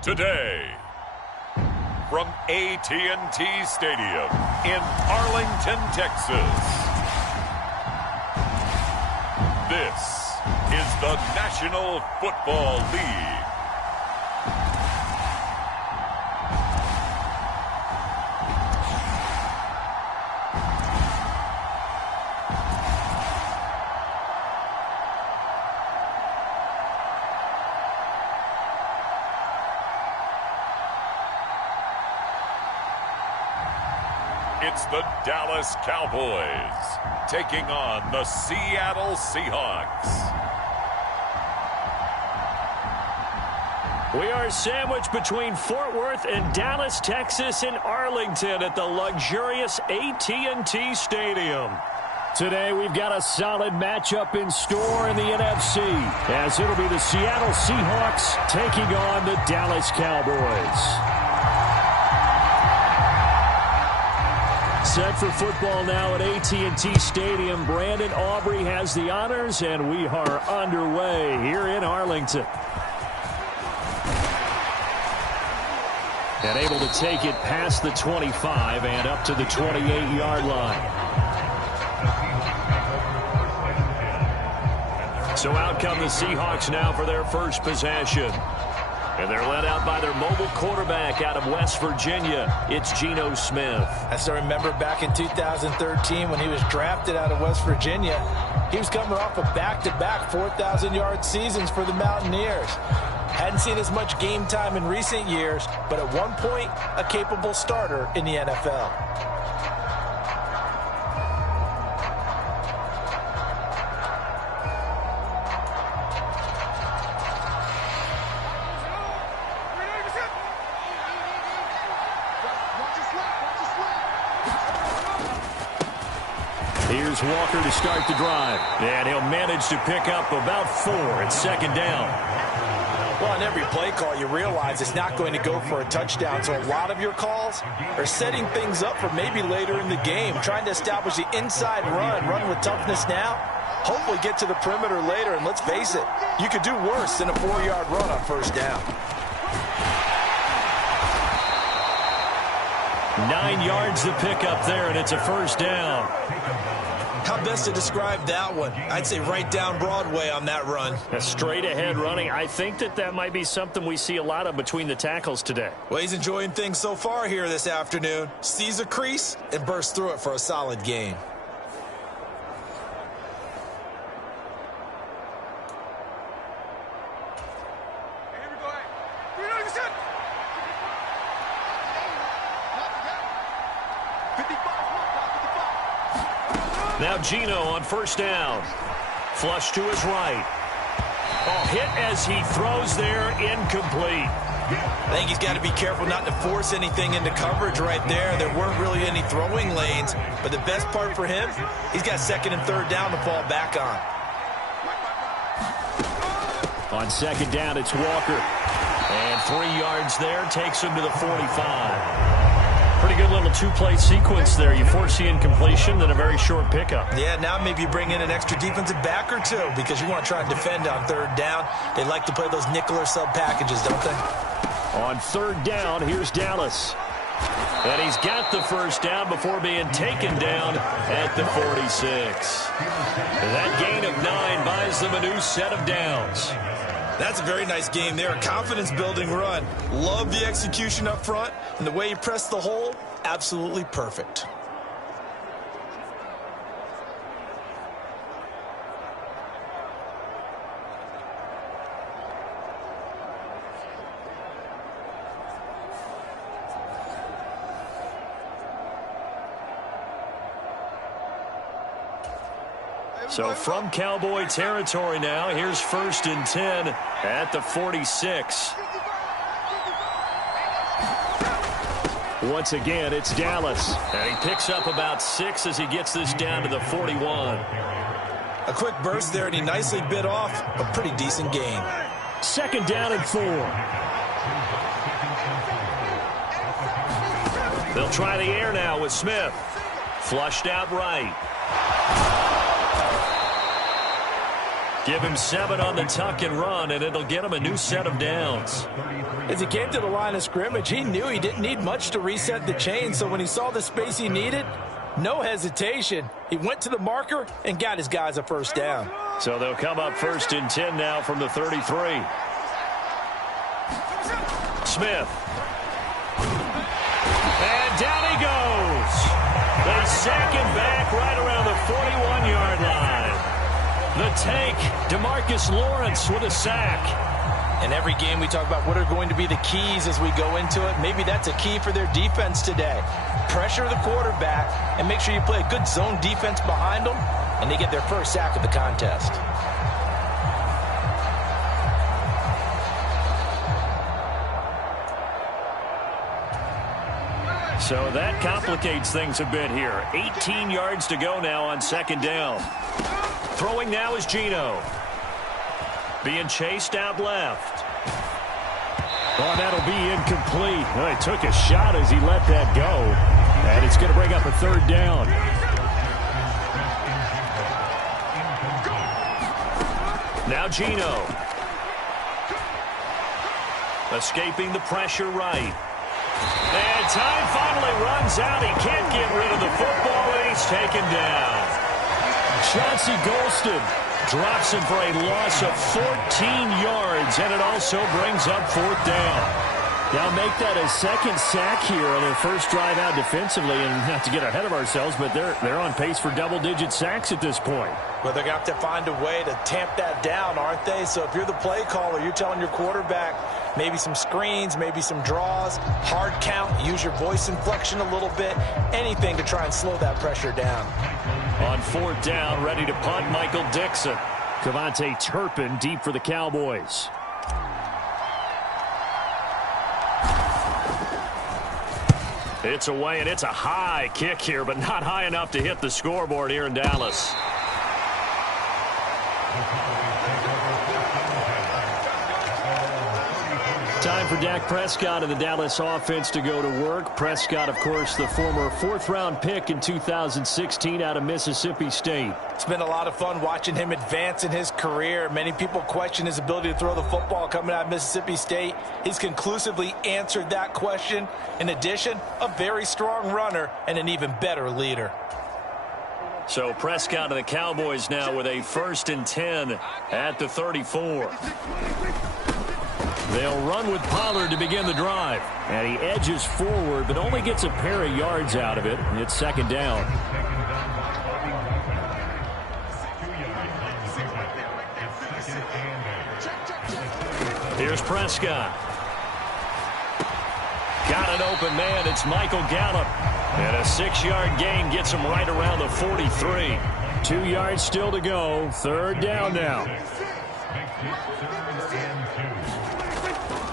Today, from AT&T Stadium in Arlington, Texas, this is the National Football League. It's the Dallas Cowboys taking on the Seattle Seahawks. We are sandwiched between Fort Worth and Dallas, Texas, in Arlington at the luxurious AT&T Stadium. Today, we've got a solid matchup in store in the NFC, as it'll be the Seattle Seahawks taking on the Dallas Cowboys. Set for football now at AT&T Stadium. Brandon Aubrey has the honors, and we are underway here in Arlington. And able to take it past the 25 and up to the 28-yard line. So out come the Seahawks now for their first possession. And they're led out by their mobile quarterback out of West Virginia. It's Geno Smith. I still remember back in 2013 when he was drafted out of West Virginia. He was coming off of back-to-back 4,000-yard seasons for the Mountaineers. Hadn't seen as much game time in recent years, but at one point, a capable starter in the NFL. Here's Walker to start the drive. And he'll manage to pick up about 4 at second down. Well, on every play call, you realize it's not going to go for a touchdown. So a lot of your calls are setting things up for maybe later in the game, trying to establish the inside run with toughness now, hopefully get to the perimeter later. And let's face it, you could do worse than a 4-yard run on first down. 9 yards to pick up there, and it's a first down. How best to describe that one? I'd say right down Broadway on that run. A straight-ahead running. I think that might be something we see a lot of between the tackles today. Well, he's enjoying things so far here this afternoon. Sees a crease and bursts through it for a solid gain. Now Geno on first down. Flush to his right. Hit as he throws there, incomplete. I think he's got to be careful not to force anything into coverage right there. There weren't really any throwing lanes, but the best part for him, he's got second and third down to fall back on. On second down, it's Walker. And 3 yards there, takes him to the 45. Pretty good little two-play sequence there. You force the incompletion, then a very short pickup. Yeah, now maybe you bring in an extra defensive back or two because you want to try and defend on third down. They like to play those nickel or sub packages, don't they? On third down, here's Dallas. And he's got the first down before being taken down at the 46. That gain of 9 buys them a new set of downs. That's a very nice game there. A confidence-building run. Love the execution up front. And the way he pressed the hole, absolutely perfect. So from Cowboy territory now, here's 1st and 10 at the 46. Once again, it's Dallas. And he picks up about 6 as he gets this down to the 41. A quick burst there, and he nicely bit off a pretty decent gain. Second down and 4. They'll try the air now with Smith. Flushed out right. Give him 7 on the tuck and run, and it'll get him a new set of downs. As he came to the line of scrimmage, he knew he didn't need much to reset the chain, so when he saw the space he needed, no hesitation. He went to the marker and got his guys a first down. So they'll come up 1st and 10 now from the 33. Smith. And down he goes. They sack him back right around the 41-yard line. The tank, DeMarcus Lawrence with a sack. In every game we talk about what are going to be the keys as we go into it. Maybe that's a key for their defense today. Pressure the quarterback and make sure you play a good zone defense behind them, and they get their first sack of the contest. So that complicates things a bit here. 18 yards to go now on 2nd down. Throwing now is Geno. Being chased out left. Oh, that'll be incomplete. Well, he took a shot as he let that go. And it's going to bring up a 3rd down. Now Geno. Escaping the pressure right. And time finally runs out. He can't get rid of the football, and he's taken down. Chauncey Golston drops him for a loss of 14 yards, and it also brings up 4th down. They'll make that a 2nd sack here on their first drive out defensively, and not to get ahead of ourselves, but they're on pace for double-digit sacks at this point. Well, they're going to have to find a way to tamp that down, aren't they? So if you're the play caller, you're telling your quarterback maybe some screens, maybe some draws, hard count, use your voice inflection a little bit, anything to try and slow that pressure down. On 4th down, ready to punt, Michael Dixon. Kevontae Turpin deep for the Cowboys. It's away, and it's a high kick here, but not high enough to hit the scoreboard here in Dallas. Time for Dak Prescott and the Dallas offense to go to work. Prescott, of course, the former 4th-round pick in 2016 out of Mississippi State. It's been a lot of fun watching him advance in his career. Many people question his ability to throw the football coming out of Mississippi State. He's conclusively answered that question. In addition, a very strong runner and an even better leader. So Prescott and the Cowboys now with a 1st and 10 at the 34. They'll run with Pollard to begin the drive. And he edges forward, but only gets a pair of yards out of it. It's 2nd down. Here's Prescott. Got an open man. It's Michael Gallup. And a 6-yard gain gets him right around the 43. 2 yards still to go. 3rd down now.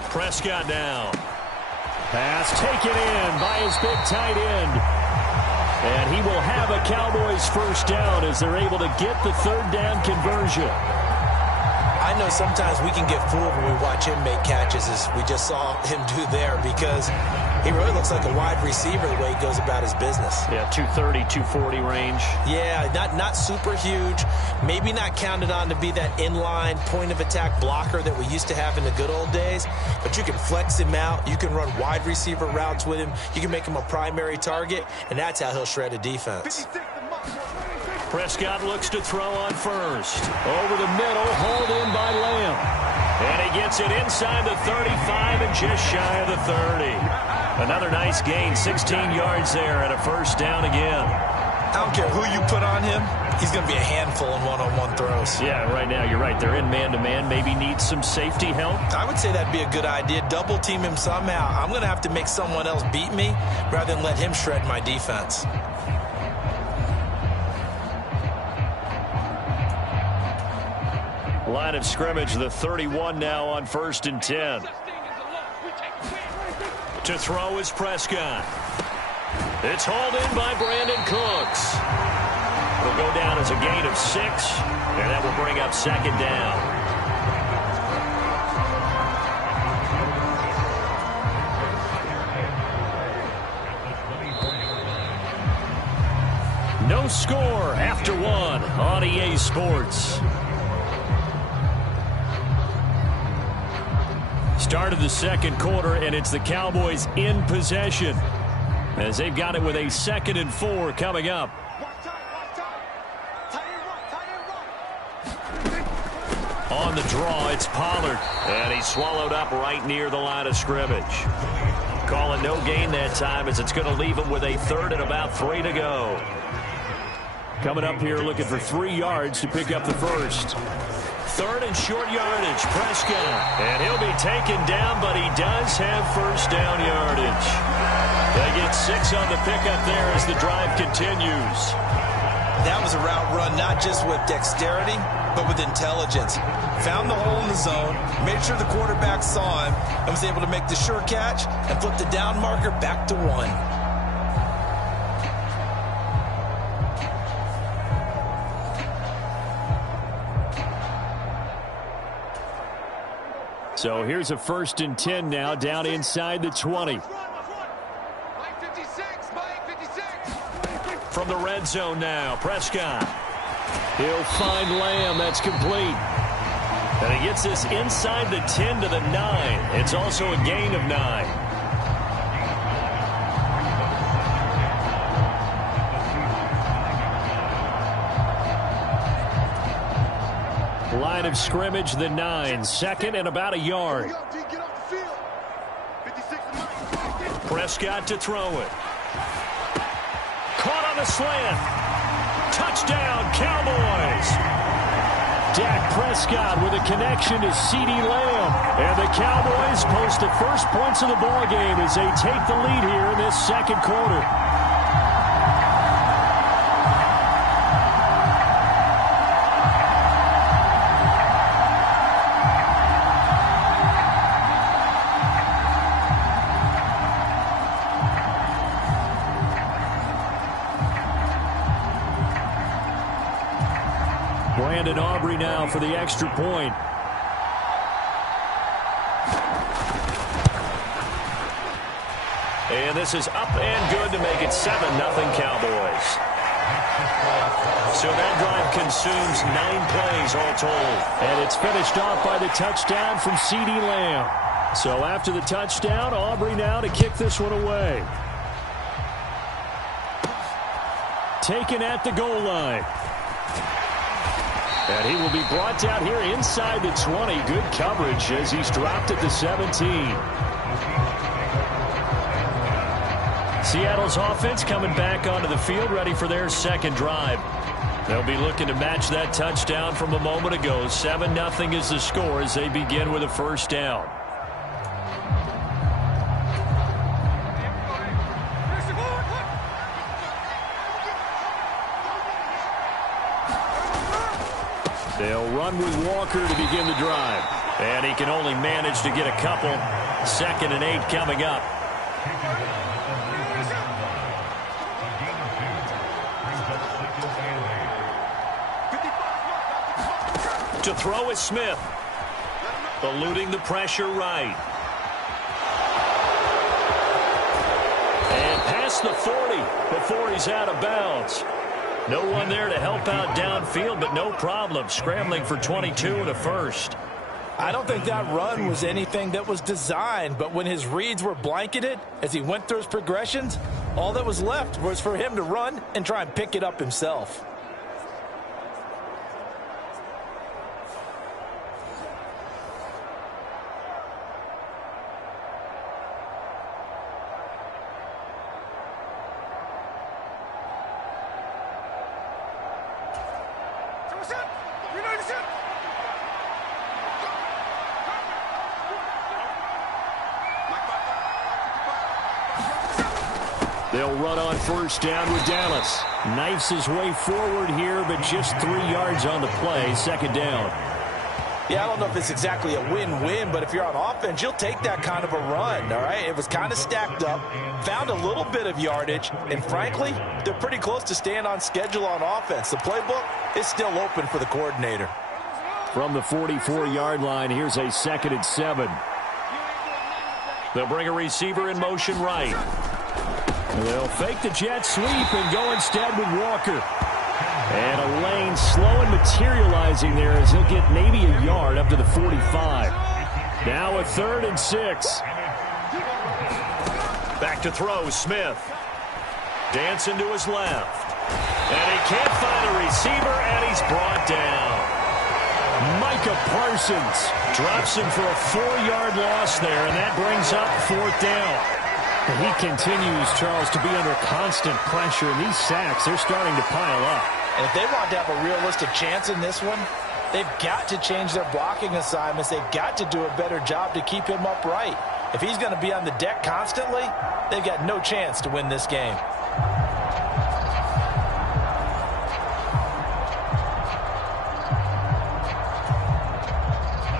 Prescott now. Pass taken in by his big tight end. And he will have a Cowboys first down as they're able to get the 3rd down conversion. I know sometimes we can get fooled when we watch him make catches, as we just saw him do there, because he really looks like a wide receiver the way he goes about his business. Yeah, 230, 240 range. Yeah, not super huge. Maybe not counted on to be that inline point-of-attack blocker that we used to have in the good old days. But you can flex him out. You can run wide receiver routes with him. You can make him a primary target, and that's how he'll shred a defense. Prescott looks to throw on first. Over the middle, hauled in by Lamb. And he gets it inside the 35 and just shy of the 30. Another nice gain, 16 yards there and a first down again. I don't care who you put on him. He's going to be a handful in one-on-one throws. Yeah, right now you're right. They're in man-to-man. Maybe needs some safety help. I would say that'd be a good idea. Double team him somehow. I'm going to have to make someone else beat me rather than let him shred my defense. Line of scrimmage, the 31 now on 1st and 10. To throw is Prescott. It's hauled in by Brandon Cooks. It'll go down as a gain of 6, and that will bring up 2nd down. No score after 1 on EA Sports. Start of the second quarter, and it's the Cowboys in possession as they've got it with a 2nd and 4 coming up. On the draw, it's Pollard, and he's swallowed up right near the line of scrimmage. Calling no gain that time as it's going to leave him with a 3rd and about 3 to go. Coming up here looking for 3 yards to pick up the first. 3rd and short yardage, Prescott. And he'll be taken down, but he does have first down yardage. They get 6 on the pickup there as the drive continues. That was a route run not just with dexterity, but with intelligence. Found the hole in the zone, made sure the quarterback saw him, and was able to make the sure catch and flip the down marker back to 1. So here's a 1st and 10 now, down inside the 20. From the red zone now, Prescott. He'll find Lamb. That's complete. And he gets this inside the 10 to the 9. It's also a gain of 9. Line of scrimmage, the 9. 2nd and about a yard. Prescott to throw it. Caught on the slant. Touchdown, Cowboys. Dak Prescott with a connection to CeeDee Lamb. And the Cowboys post the first points of the ballgame as they take the lead here in this second quarter. Brandon Aubrey now for the extra point. And this is up and good to make it 7-0 Cowboys. So that drive consumes 9 plays all told. And it's finished off by the touchdown from CeeDee Lamb. So after the touchdown, Aubrey now to kick this one away. Taken at the goal line. And he will be brought down here inside the 20. Good coverage as he's dropped at the 17. Seattle's offense coming back onto the field, ready for their second drive. They'll be looking to match that touchdown from a moment ago. 7-0 is the score as they begin with a first down. They'll run with Walker to begin the drive. And he can only manage to get a couple. 2nd and 8 coming up. To throw is Smith. Eluding the pressure right. And past the 40 before he's out of bounds. No one there to help out downfield, but no problem. Scrambling for 22 and a first. I don't think that run was anything that was designed, but when his reads were blanketed as he went through his progressions, all that was left was for him to run and try and pick it up himself. They'll run on first down with Dallas. Knifes his way forward here, but just 3 yards on the play. 2nd down. Yeah, I don't know if it's exactly a win-win, but if you're on offense, you'll take that kind of a run, all right? It was kind of stacked up, found a little bit of yardage, and frankly, they're pretty close to staying on schedule on offense. The playbook is still open for the coordinator. From the 44-yard line, here's a 2nd and 7. They'll bring a receiver in motion right. They'll fake the jet sweep and go instead with Walker. And a lane slow and materializing there as he'll get maybe a yard up to the 45. Now a 3rd and 6. Back to throw, Smith. Dancing to his left. And he can't find a receiver, and he's brought down. Micah Parsons drops him for a 4-yard loss there, and that brings up 4th down. And he continues, Charles, to be under constant pressure, and these sacks, they're starting to pile up. And if they want to have a realistic chance in this one, they've got to change their blocking assignments. They've got to do a better job to keep him upright. If he's going to be on the deck constantly, they've got no chance to win this game.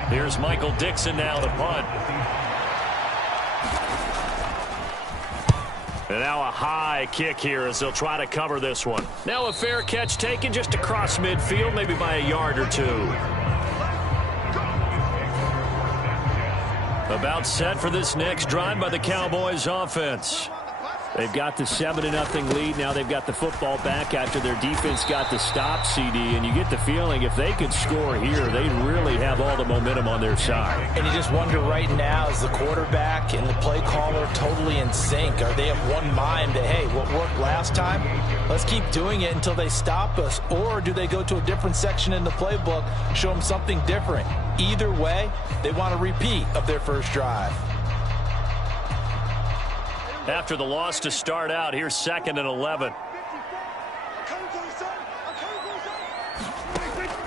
Here's Michael Dixon now to punt. And now a high kick here as they'll try to cover this one. Now a fair catch taken just across midfield, maybe by a yard or 2. About set for this next drive by the Cowboys offense. They've got the 7-0 lead. Now they've got the football back after their defense got the stop, CD. And you get the feeling if they could score here, they'd really have all the momentum on their side. And you just wonder right now, is the quarterback and the play caller totally in sync? Are they of one mind that, hey, what worked last time, let's keep doing it until they stop us? Or do they go to a different section in the playbook, show them something different? Either way, they want a repeat of their first drive. After the loss to start out, here's 2nd and 11.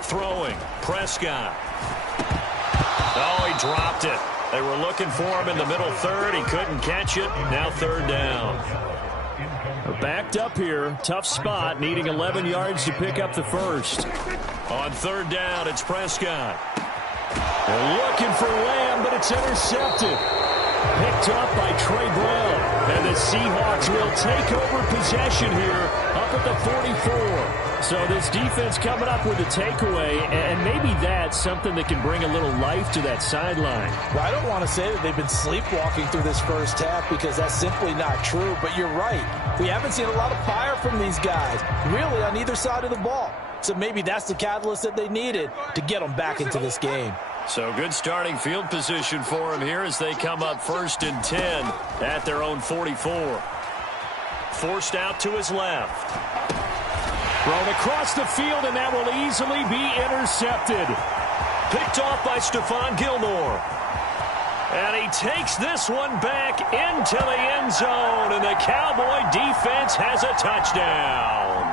Throwing, Prescott. Oh, he dropped it. They were looking for him in the middle 3rd. He couldn't catch it. Now 3rd down. Backed up here. Tough spot, needing 11 yards to pick up the first. On 3rd down, it's Prescott. They're looking for Lamb, but it's intercepted. Picked up by Trey Brown. And the Seahawks will take over possession here up at the 44. So this defense coming up with a takeaway, and maybe that's something that can bring a little life to that sideline. Well, I don't want to say that they've been sleepwalking through this first half because that's simply not true, but you're right. We haven't seen a lot of fire from these guys, really on either side of the ball. So maybe that's the catalyst that they needed to get them back into this game. So good starting field position for him here as they come up 1st and 10 at their own 44. Forced out to his left. Thrown across the field, and that will easily be intercepted. Picked off by Stephon Gilmore. And he takes this one back into the end zone, and the Cowboy defense has a touchdown.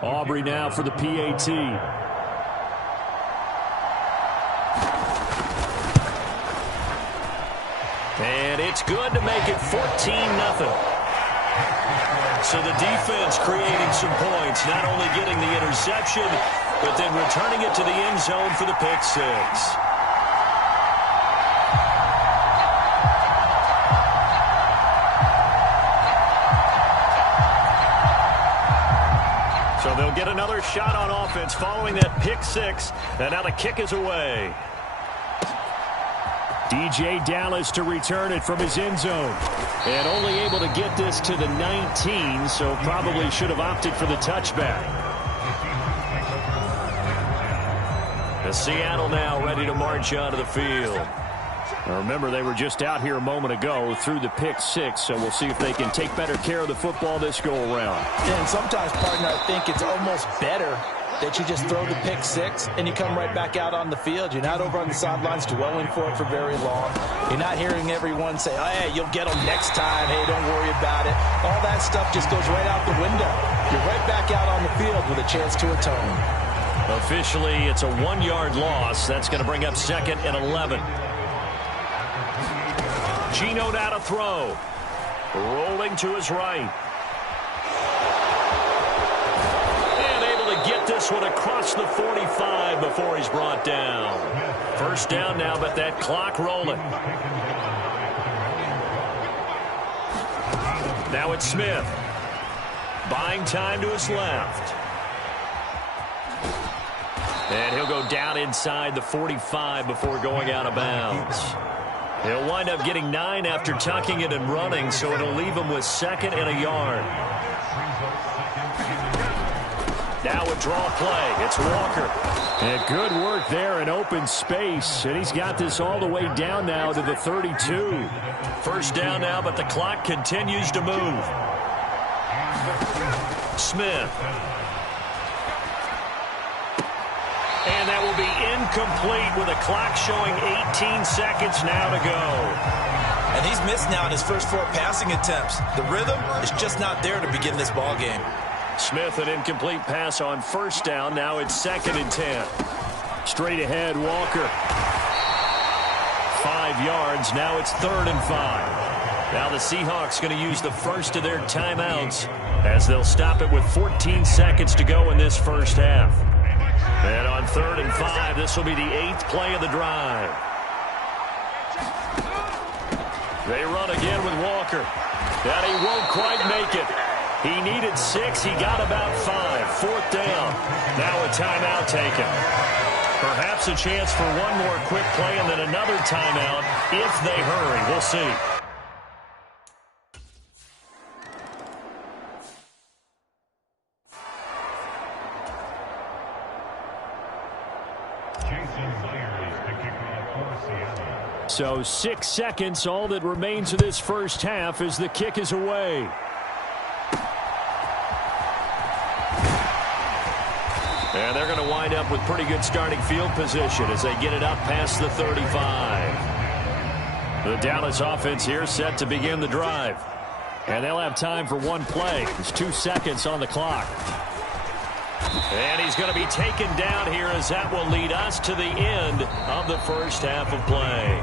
Aubrey now for the PAT. And it's good to make it 14-0. So the defense creating some points, not only getting the interception, but then returning it to the end zone for the pick 6. So they'll get another shot on offense following that pick 6. And now the kick is away. DJ Dallas to return it from his end zone. And only able to get this to the 19, so probably should have opted for the touchback. The Seattle now ready to march onto the field. Now remember, they were just out here a moment ago through the pick 6, so we'll see if they can take better care of the football this go-around. And sometimes, partner, I think it's almost better that you just throw the pick 6 and you come right back out on the field. You're not over on the sidelines dwelling for it for very long. You're not hearing everyone say, oh, hey, you'll get them next time. Hey, don't worry about it. All that stuff just goes right out the window. You're right back out on the field with a chance to atone. Officially, it's a 1-yard loss. That's going to bring up 2nd and 11. Geno now to throw. Rolling to his right. And able to get this one across the 45 before he's brought down. First down now, but that clock rolling. Now it's Smith. Buying time to his left. And he'll go down inside the 45 before going out of bounds. He'll wind up getting 9 after tucking it and running, so it'll leave him with 2nd and a yard. Now a draw play. It's Walker. And good work there in open space. And he's got this all the way down now to the 32. First down now, but the clock continues to move. Smith. And that will be incomplete with a clock showing 18 seconds now to go. And he's missed now in his first 4 passing attempts. The rhythm is just not there to begin this ball game. Smith, an incomplete pass on first down. Now it's 2nd and 10. Straight ahead, Walker. 5 yards. Now it's 3rd and 5. Now the Seahawks going to use the first of their timeouts as they'll stop it with 14 seconds to go in this first half. And on 3rd and 5, this will be the 8th play of the drive. They run again with Walker. And he won't quite make it. He needed 6. He got about 5. 4th down. Now a timeout taken. Perhaps a chance for one more quick play and then another timeout if they hurry. We'll see. So 6 seconds, all that remains of this first half as the kick is away. And they're going to wind up with pretty good starting field position as they get it up past the 35. The Dallas offense here set to begin the drive. And they'll have time for one play. There's 2 seconds on the clock. And he's going to be taken down here as that will lead us to the end of the first half of play.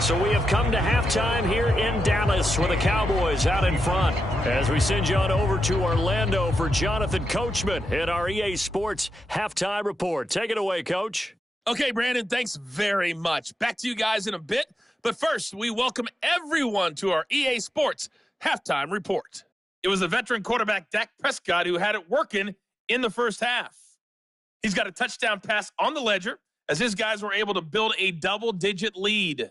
So we have come to halftime here in Dallas with the Cowboys out in front. As we send you on over to Orlando for Jonathan Coachman in our EA Sports Halftime Report. Take it away, Coach. Okay, Brandon, thanks very much. Back to you guys in a bit. But first, we welcome everyone to our EA Sports Halftime Report. It was the veteran quarterback Dak Prescott who had it working in the first half. He's got a touchdown pass on the ledger as his guys were able to build a double-digit lead.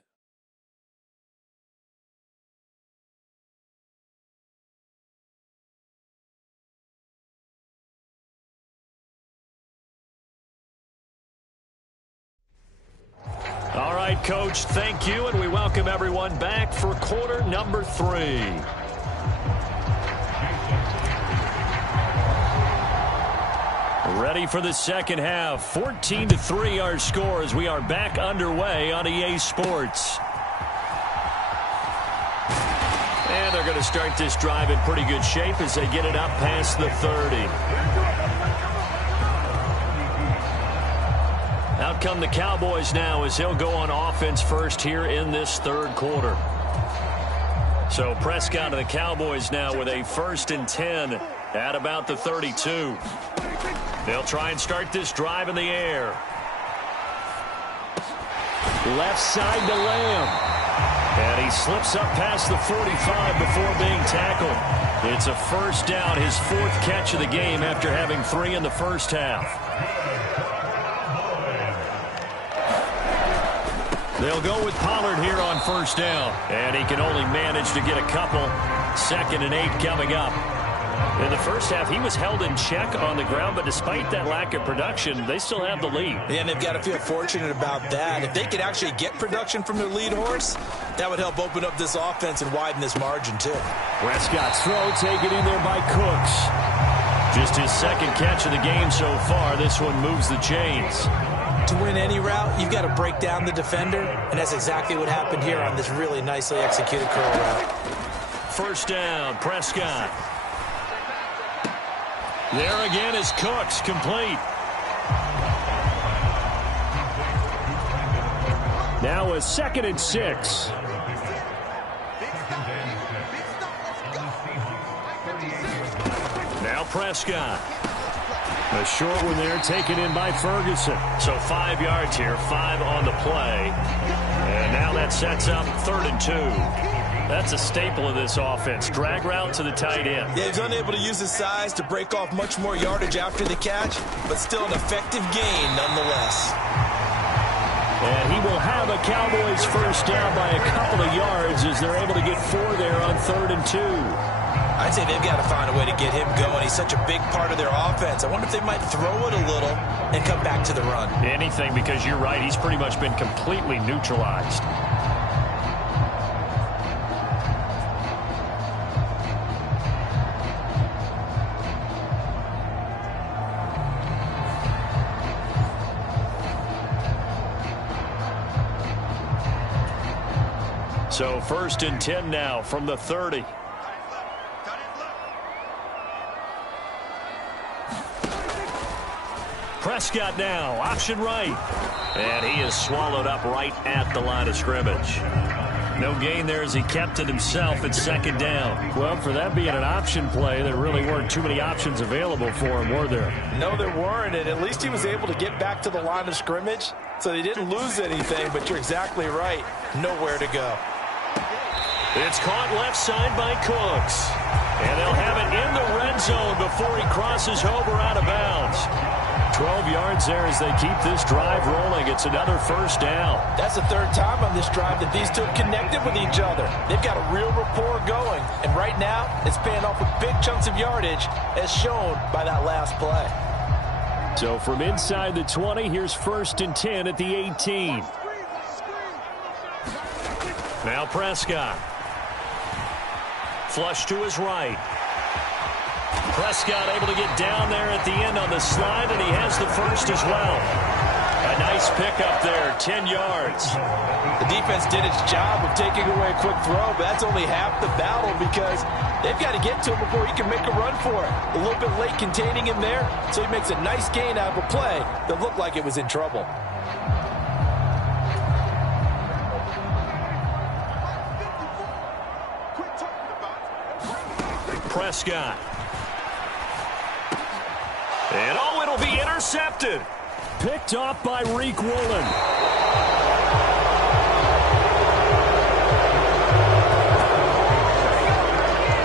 All right, Coach, thank you, and we welcome everyone back for quarter number 3. Ready for the second half. 14-3 our score as we are back underway on EA Sports. And they're going to start this drive in pretty good shape as they get it up past the 30. Out come the Cowboys now as they'll go on offense first here in this third quarter. So Prescott of the Cowboys now with a 1st and 10 at about the 32. They'll try and start this drive in the air. Left side to Lamb. And he slips up past the 45 before being tackled. It's a first down, his 4th catch of the game after having 3 in the first half. They'll go with Pollard here on first down. And he can only manage to get a couple. 2nd and 8 coming up. In the first half, he was held in check on the ground, but despite that lack of production, they still have the lead. Yeah, and they've got to feel fortunate about that. If they could actually get production from their lead horse, that would help open up this offense and widen this margin, too. Prescott's throw taken in there by Cooks. Just his 2nd catch of the game so far. This one moves the chains. To win any route, you've got to break down the defender, and that's exactly what happened here on this really nicely executed curl route. First down, Prescott. There again is Cooks, complete. Now a 2nd and 6. Now Prescott. A short one there taken in by Ferguson. So 5 yards here, 5 on the play. And now that sets up 3rd and 2. That's a staple of this offense. Drag route to the tight end. Yeah, he's unable to use his size to break off much more yardage after the catch, but still an effective gain nonetheless. And he will have a Cowboys first down by a couple of yards as they're able to get 4 there on 3rd and 2. I'd say they've got to find a way to get him going. He's such a big part of their offense. I wonder if they might throw it a little and come back to the run. Anything, because you're right. He's pretty much been completely neutralized. So 1st and 10 now from the 30. Prescott now, option right. And he is swallowed up right at the line of scrimmage. No gain there as he kept it himself at 2nd down. Well, for that being an option play, there really weren't too many options available for him, were there? No, there weren't, and at least he was able to get back to the line of scrimmage, so they didn't lose anything, but you're exactly right. Nowhere to go. It's caught left side by Cooks. And they'll have it in the red zone before he crosses over out of bounds. 12 yards there as they keep this drive rolling. It's another first down. That's the 3rd time on this drive that these two have connected with each other. They've got a real rapport going, and right now it's paying off with big chunks of yardage as shown by that last play. So from inside the 20, here's 1st and 10 at the 18. Now Prescott. Flush to his right. Prescott able to get down there at the end on the slide, and he has the first as well. A nice pickup there, 10 yards. The defense did its job of taking away a quick throw, but that's only half the battle because they've got to get to him before he can make a run for it. A little bit late containing him there, so he makes a nice gain out of a play that looked like it was in trouble. Prescott. And oh, it'll be intercepted. Picked off by Reek Woolen.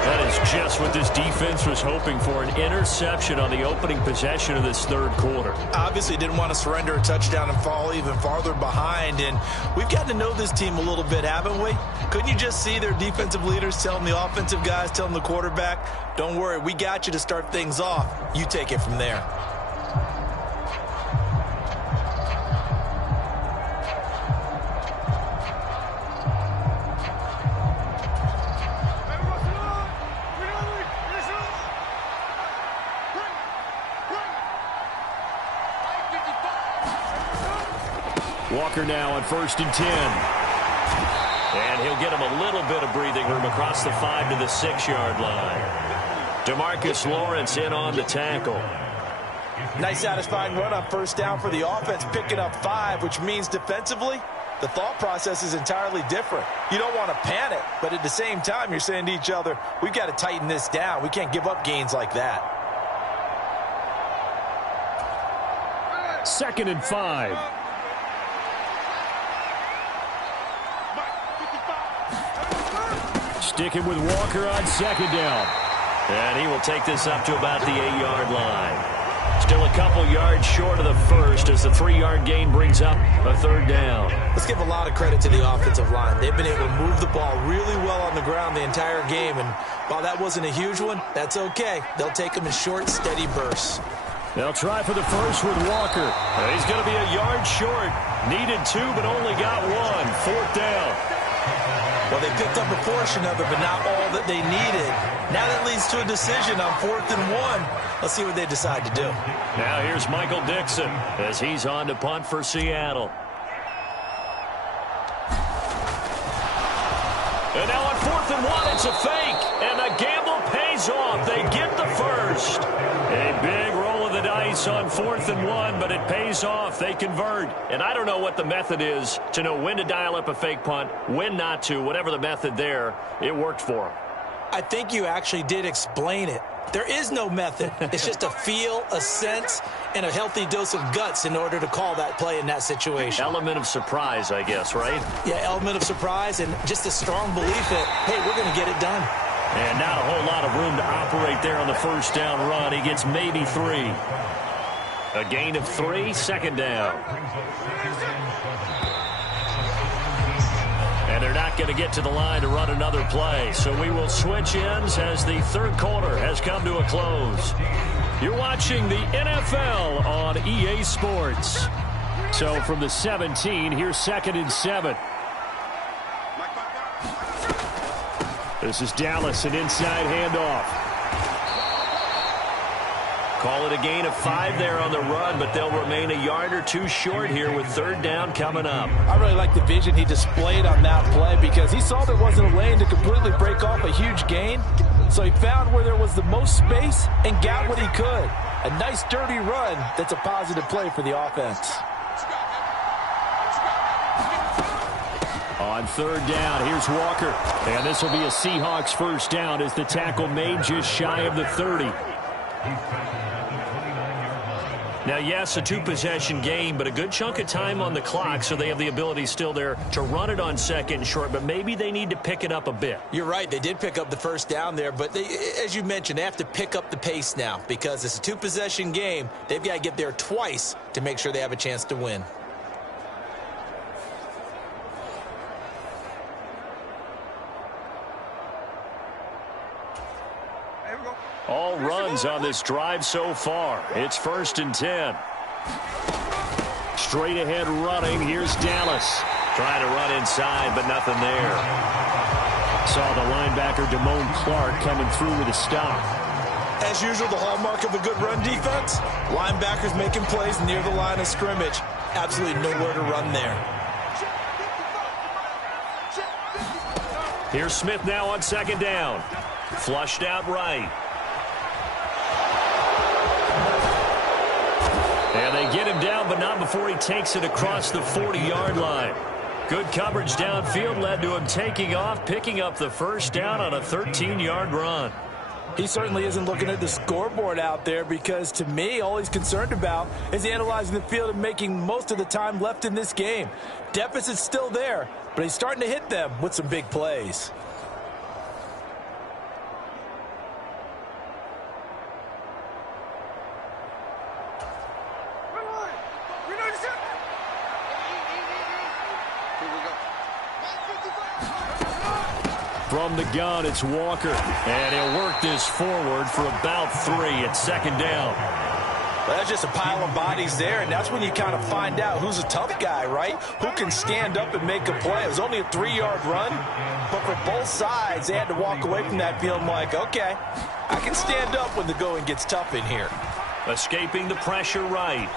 That is just what this defense was hoping for, an interception on the opening possession of this 3rd quarter. Obviously didn't want to surrender a touchdown and fall even farther behind, and we've got to know this team a little bit, haven't we? Couldn't you just see their defensive leaders telling the offensive guys, telling the quarterback, don't worry, we got you to start things off. You take it from there. Walker now on 1st and 10. And he'll get him a little bit of breathing room across the 5 to the 6-yard line. DeMarcus Lawrence in on the tackle. Nice satisfying run on 1st down for the offense, picking up 5, which means defensively, the thought process is entirely different. You don't want to panic, but at the same time, you're saying to each other, we've got to tighten this down. We can't give up gains like that. 2nd and 5. Sticking with Walker on 2nd down. And he will take this up to about the 8-yard line. Still a couple yards short of the first as the 3-yard gain brings up a 3rd down. Let's give a lot of credit to the offensive line. They've been able to move the ball really well on the ground the entire game. And while that wasn't a huge one, that's okay. They'll take them in short, steady bursts. They'll try for the first with Walker. He's going to be a yard short. Needed 2, but only got 1. 4th down. Well, they picked up a portion of it, but not all that they needed. Now that leads to a decision on 4th and 1. Let's see what they decide to do. Now here's Michael Dixon as he's on to punt for Seattle. And now on 4th and 1, it's a fake. And the gamble pays off. They get the first. A big roll of the dice on 4th and 1, but it pays off. They convert. And I don't know what the method is to know when to dial up a fake punt, when not to. Whatever the method there, it worked for them. I think you actually did explain it. There is no method. It's just a feel, a sense, and a healthy dose of guts in order to call that play in that situation. Element of surprise, I guess, right? Yeah, element of surprise and just a strong belief that, hey, we're going to get it done. And not a whole lot of room to operate there on the first down run. He gets maybe 3. A gain of 3, second down. And they're not going to get to the line to run another play. So we will switch ends as the third quarter has come to a close. You're watching the NFL on EA Sports. So from the 17, here's 2nd and 7. This is Dallas, an inside handoff. Call it a gain of 5 there on the run, but they'll remain a yard or 2 short here with third down coming up. I really like the vision he displayed on that play because he saw there wasn't a lane to completely break off a huge gain. So he found where there was the most space and got what he could. A nice, dirty run that's a positive play for the offense. On third down, here's Walker. And this will be a Seahawks first down as the tackle made just shy of the 30. Now, yes, a 2-possession game, but a good chunk of time on the clock, so they have the ability still there to run it on second and short, but maybe they need to pick it up a bit. You're right. They did pick up the first down there, but they, as you mentioned, they have to pick up the pace now because it's a 2-possession game. They've got to get there twice to make sure they have a chance to win. All runs on this drive so far. It's 1st and 10. Straight ahead running. Here's Dallas. Trying to run inside, but nothing there. Saw the linebacker Damone Clark coming through with a stop. As usual, the hallmark of a good run defense, linebackers making plays near the line of scrimmage. Absolutely nowhere to run there. Here's Smith now on second down. Flushed out right. And they get him down, but not before he takes it across the 40-yard line. Good coverage downfield led to him taking off, picking up the first down on a 13-yard run. He certainly isn't looking at the scoreboard out there because, to me, all he's concerned about is analyzing the field and making most of the time left in this game. Deficit's still there, but he's starting to hit them with some big plays. From the gun, it's Walker. And he'll work this forward for about 3 at second down. Well, that's just a pile of bodies there, and that's when you kind of find out who's a tough guy, right? Who can stand up and make a play. It was only a 3-yard run, but for both sides, they had to walk away from that feeling like, okay, I can stand up when the going gets tough in here. Escaping the pressure right.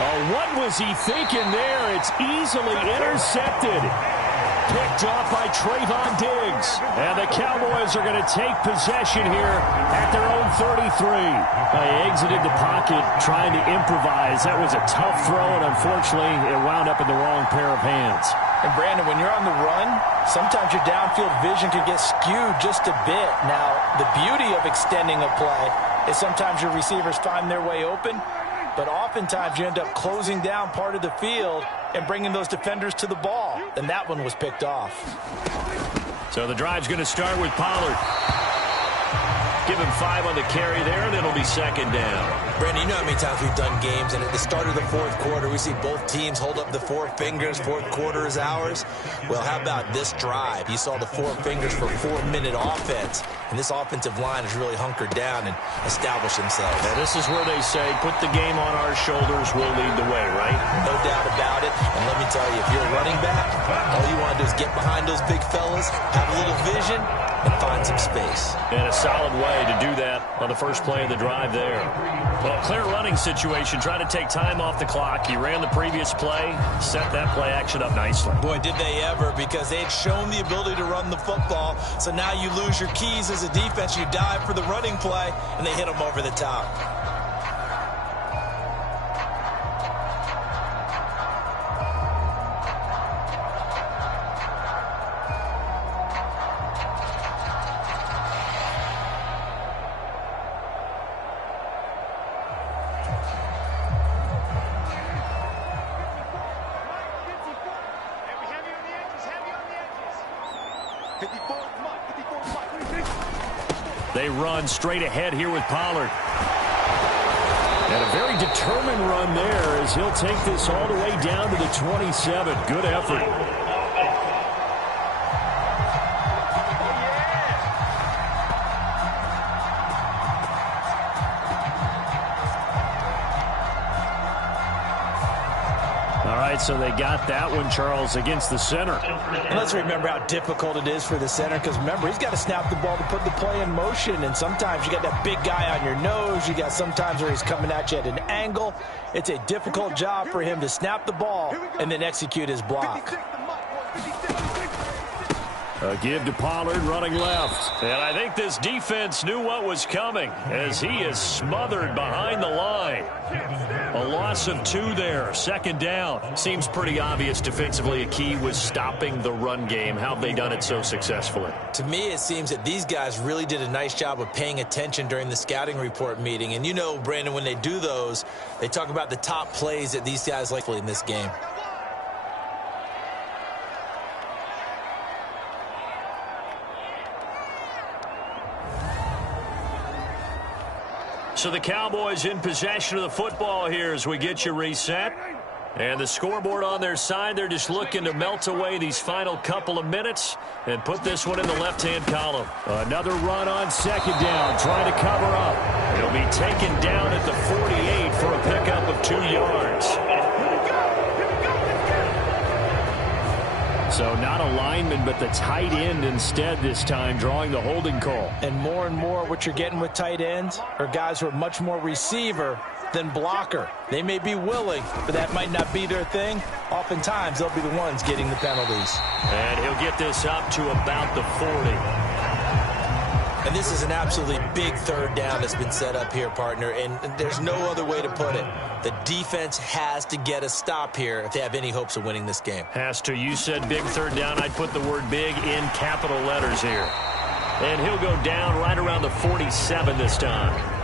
Oh, what was he thinking there? It's easily intercepted. Picked off by Trayvon Diggs. And the Cowboys are going to take possession here at their own 33. They exited the pocket trying to improvise. That was a tough throw, and unfortunately, it wound up in the wrong pair of hands. And, Brandon, when you're on the run, sometimes your downfield vision can get skewed just a bit. Now, the beauty of extending a play is sometimes your receivers find their way open, but oftentimes you end up closing down part of the field and bringing those defenders to the ball. And that one was picked off. So the drive's going to start with Pollard. Give him 5 on the carry there, and it'll be second down. Brandon, you know how many times we've done games, and at the start of the fourth quarter, we see both teams hold up the 4 fingers, fourth quarter is ours. Well, how about this drive? You saw the 4 fingers for 4-minute offense, and this offensive line has really hunkered down and established themselves. Now, this is where they say, put the game on our shoulders, we'll lead the way, right? No doubt about it, and let me tell you, if you're a running back, all you want to do is get behind those big fellas, have a little vision, and find some space. And a solid way to do that on the first play of the drive there. Well, clear running situation, trying to take time off the clock. He ran the previous play, set that play action up nicely. Boy, did they ever, because they had shown the ability to run the football. So now you lose your keys as a defense. You dive for the running play, and they hit them over the top. They run straight ahead here with Pollard. And a very determined run there as he'll take this all the way down to the 27. Good effort. So they got that one, Charles, against the center. And let's remember how difficult it is for the center, because remember, he's got to snap the ball to put the play in motion, and sometimes you got that big guy on your nose. You got sometimes where he's coming at you at an angle. It's a difficult job for him to snap the ball and then execute his block. A give to Pollard running left. And I think this defense knew what was coming as he is smothered behind the line. A loss of 2 there. Second down. Seems pretty obvious defensively a key was stopping the run game. How have they done it so successfully? To me, it seems that these guys really did a nice job of paying attention during the scouting report meeting. And you know, Brandon, when they do those, they talk about the top plays that these guys like in this game. So the Cowboys in possession of the football here as we get you reset. And the scoreboard on their side, they're just looking to melt away these final couple of minutes and put this one in the left-hand column. Another run on second down, trying to cover up. He'll be taken down at the 48 for a pickup of 2 yards. So not a lineman, but the tight end instead this time, drawing the holding call. And more what you're getting with tight ends are guys who are much more receiver than blocker. They may be willing, but that might not be their thing. Oftentimes, they'll be the ones getting the penalties. And he'll get this up to about the 40. And this is an absolutely big third down that's been set up here, partner, and there's no other way to put it. The defense has to get a stop here if they have any hopes of winning this game. Has to. You said big third down. I'd put the word big in capital letters here. And he'll go down right around the 47 this time.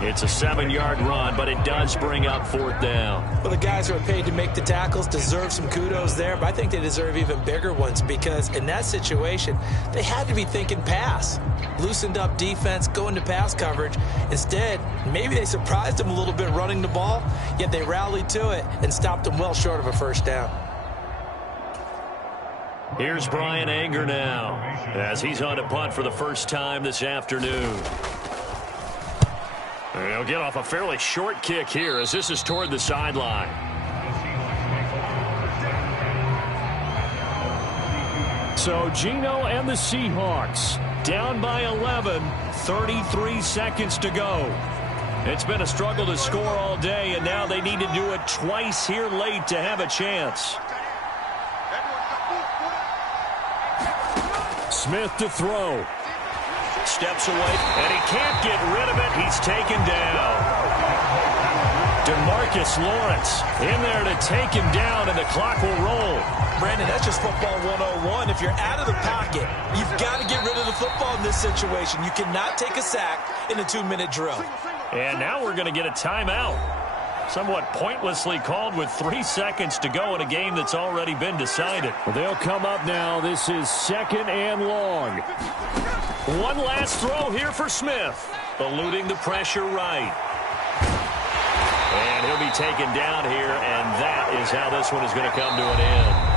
It's a 7-yard run, but it does bring up fourth down. Well, the guys who are paid to make the tackles deserve some kudos there, but I think they deserve even bigger ones because in that situation, they had to be thinking pass. Loosened up defense, going to pass coverage. Instead, maybe they surprised them a little bit running the ball, yet they rallied to it and stopped them well short of a first down. Here's Brian Anger now as he's on a punt for the first time this afternoon. He'll get off a fairly short kick here as this is toward the sideline. So Geno and the Seahawks down by 11, 33 seconds to go. It's been a struggle to score all day, and now they need to do it twice here late to have a chance. Smith to throw. Steps away, and he can't get rid of it. He's taken down. DeMarcus Lawrence in there to take him down, and the clock will roll. Brandon, that's just football 101. If you're out of the pocket, you've got to get rid of the football in this situation. You cannot take a sack in a 2-minute drill. And now we're going to get a timeout. Somewhat pointlessly called with 3 seconds to go in a game that's already been decided. Well, they'll come up now. This is 2nd and long. One last throw here for Smith. Eluding the pressure right. And he'll be taken down here, and that is how this one is going to come to an end.